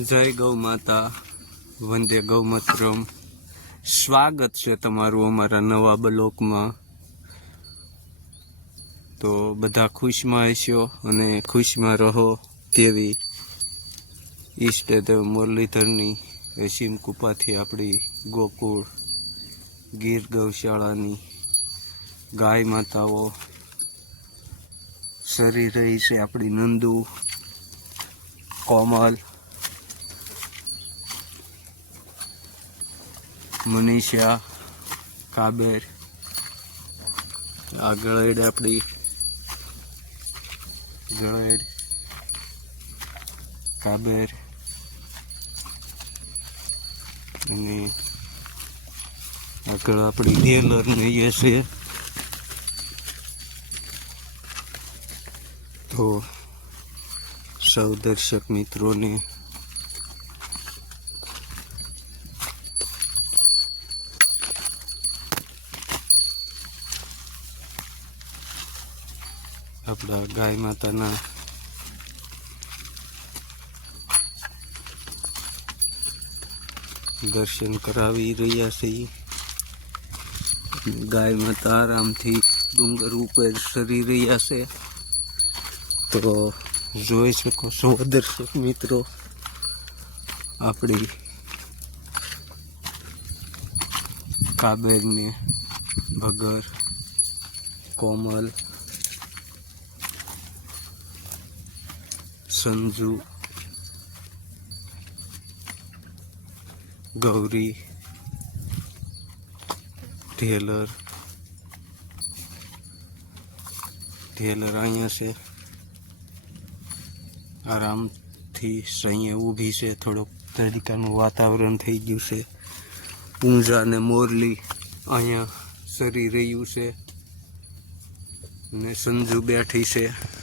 જય ગૌ માતા, વંદે ગૌમત્રમ સ્વાગત છે તમારું અમારા નવા બ્લોકમાં. તો બધા ખુશમાં હશો અને ખુશમાં રહો તેવી ઈષ્ટદેવ મુરલીધરની અસીમ કૃપાથી આપણી ગોકુળ ગીર ગૌશાળાની ગાય માતાઓ શરીર રહી છે આપણી નંદુ, કોમલ મનીષા, કાબેર આ ગળેડ આપણી ગળેડ કાબેર અને આગળ આપણી ટેલર ને એ છે. તો સૌ દર્શક મિત્રોને આપણા ગાય માતાના દર્શન કરાવી રહ્યા છીએ. ગાય માતા આરામથી ડુંગર ઉપર સરી રહ્યા છે. તો જોઈ શકો છો દર્શક મિત્રો, આપણી કાબેરને ભગર, કોમલ સંજુ, ગૌરી ટેલર ટેલર અહીંયા છે. આરામથી અહીંયા ઊભી છે. થોડોક તરીકાનું વાતાવરણ થઈ ગયું છે. પૂંજા અને મોરલી અહીંયા સરી રહ્યું છે. ને સંજુ બેઠી છે.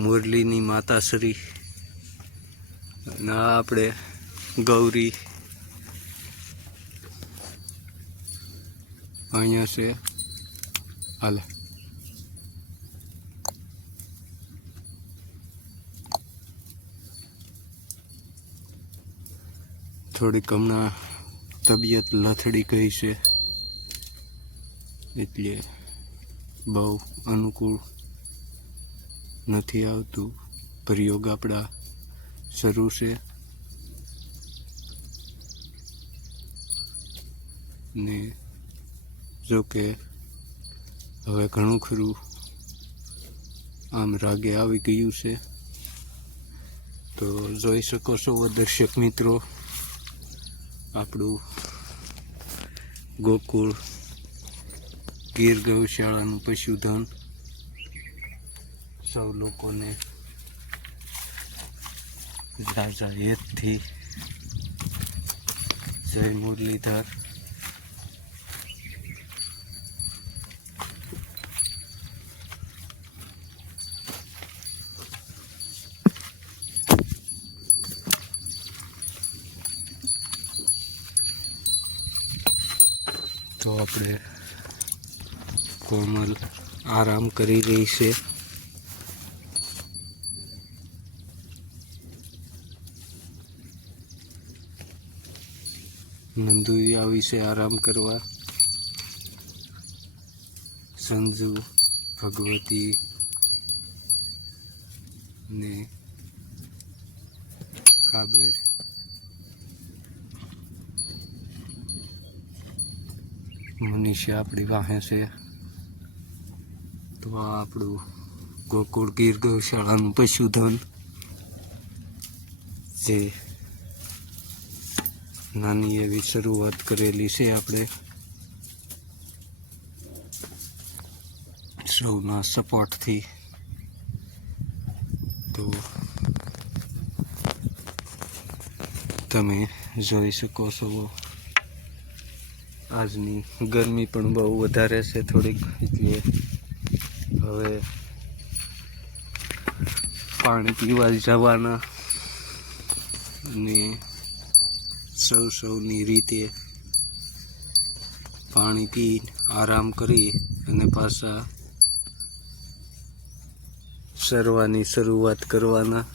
મુરલીની માતાશ્રી. અને આપણે ગૌરી. અહીંયા છે. હાલે. થોડીક હમણાં તબિયત લથડી ગઈ છે. એટલે બહુ અનુકૂળ નથી આવતું, પ્રયોગ આપણા શરૂ છે. ને જો કે હવે ઘણું ખરું, આમ રાગે આવી ગયું છે. તો જોઈ શકો છો દર્શક મિત્રો, આપણું ગોકુળ ગીર ગૌશાળાનું પશુધન સૌ લોકોને રાજા હેતથી જય મુરલીધર. તો આપણે કોમલ આરામ કરી રહી છે. નંદુ આવી છે આરામ કરવા. સંજુ ભગવતી ને કાબેર. મનીષા આપણી વાહે છે. તો આ આપણું ગોકુળ ગીર ગૌશાળાનું પશુધન જે નાની એવી શરૂઆત કરેલી છે આપણે. સૌના સપોર્ટથી. તો તમે જોઈ શકો છો, આજની ગરમી પણ બહુ વધારે છે થોડીક, એટલે હવે પાણી પીવા જવાના. અને સૌ સૌની રીતે પાણી પી આરામ કરી અને પાછા સરવાની શરૂઆત કરવાના.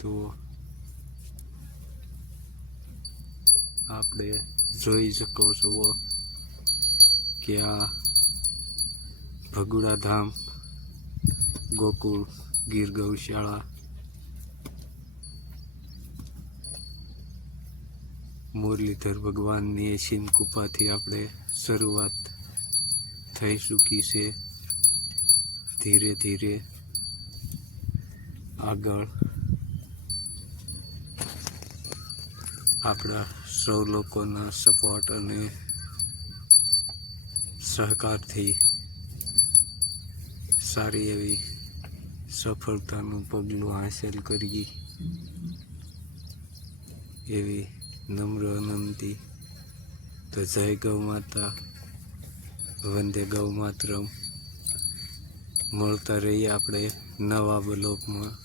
તો આપણે જોઈ શકો છો કે આ ભગુડા ધામ ગોકુળ ગીર ગૌશાળા મુરલીધર ભગવાનની એશીન કૃપાથી આપણે શરૂઆત થઈ ચૂકી છે. ધીરે ધીરે આગળ આપણા સૌ લોકોના સપોર્ટ અને સહકારથી સારી એવી સફળતાનું પગલું હાંસલ કરી એવી નમ્ર વિનંતી તો જય ગૌ માતા. વંદે ગૌ માતરમ. મળતા રહીએ આપણે નવા બ્લોકમાં.